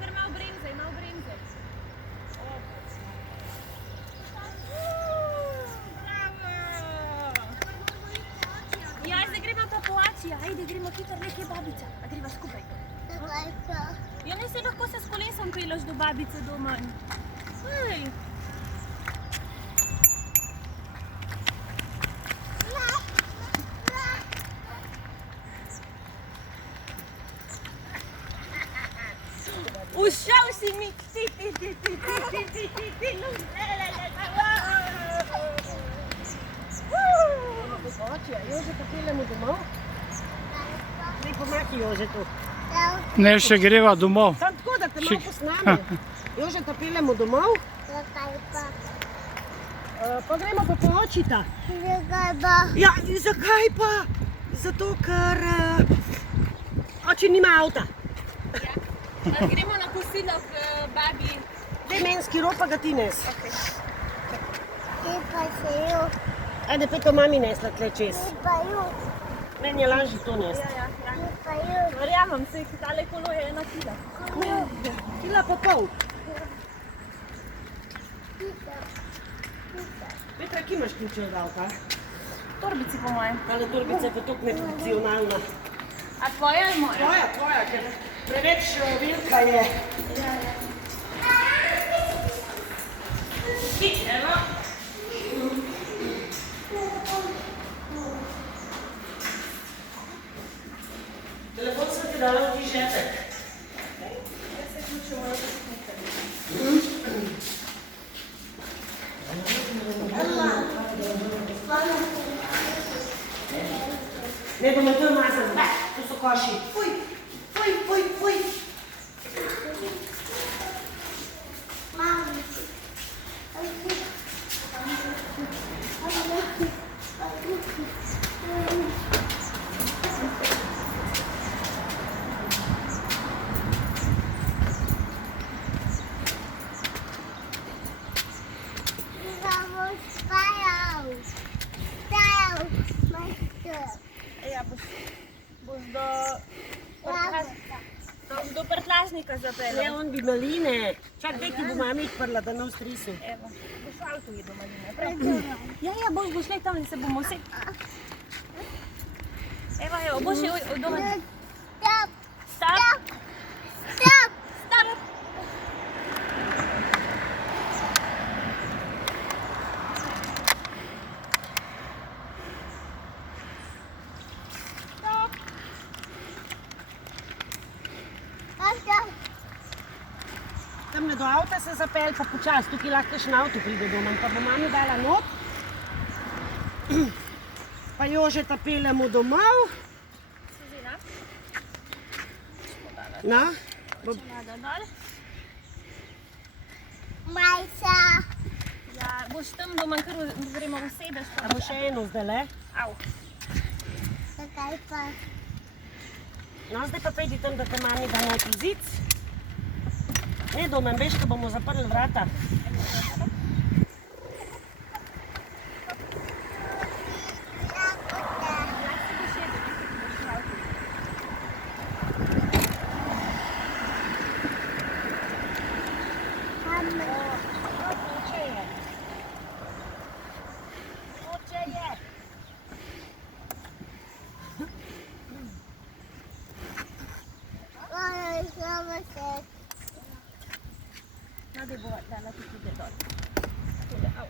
kar malo bremzaj, malo bremzaj. Ja, zdaj gremo pa po Ači, ajde, gremo hitro, nekaj babica. A greva skupaj? Ja, ne, se lahko se s kolesom peleš do babice doma. Hej. Ušel si mi, ti. Oči, a Jožeta peljemo domov? Ne pomaki Jožetu. Ne, še greva domov. Sam tako, da te malo posname. Jožeta peljemo domov. Pa gremo pa po očita. Ja, zakaj pa? Zato, ker oči nima avta. Gremo na kosilo k babi. Daj menski rop, pa ga ti nes. Ajde, pet to mami nesla tle čez. Meni je lažje to nesti. Verjamem se, tale kolo je 1 kila. Kila pa pol. Petra, ki imaš ključe od avta? Torbici po mojem. Tale torbica je pa toliko nefunkcionalna. A tvoja ali moja? Tvoja, ker preveč velika je. Evo. Telefon sem ti dala v ti žepek. Jaz se ključe moja zasnika. Ne bomo to mazati, to so koši. Fuj. Do prtljažnika zapeljal. Ne, on bi maline. Čak, daj ti bo mami odprla, da ne ustrisu. Evo, boš v avtu jedel maline, prav? Ja, boš šli tam in se bomo vse... Evo, boš je doma... Stop! Tamle do avta se zapelj, pa počas, tukaj lahko še na avto pride doma, pa bo mami dala not. Pa Jožeta peljemo domov. Suzina? Na? Čelada dol. Majsa. Ja, boš tam doma, kar gremo v sedež. A bo še eno zdajle? Au. Zakaj pa? No, zdaj pa pejdi tam, da te mami da not v zic. Ne domen, veš, ko bomo zaprli vrata. No, da bo dala tukaj dol. Tule, au.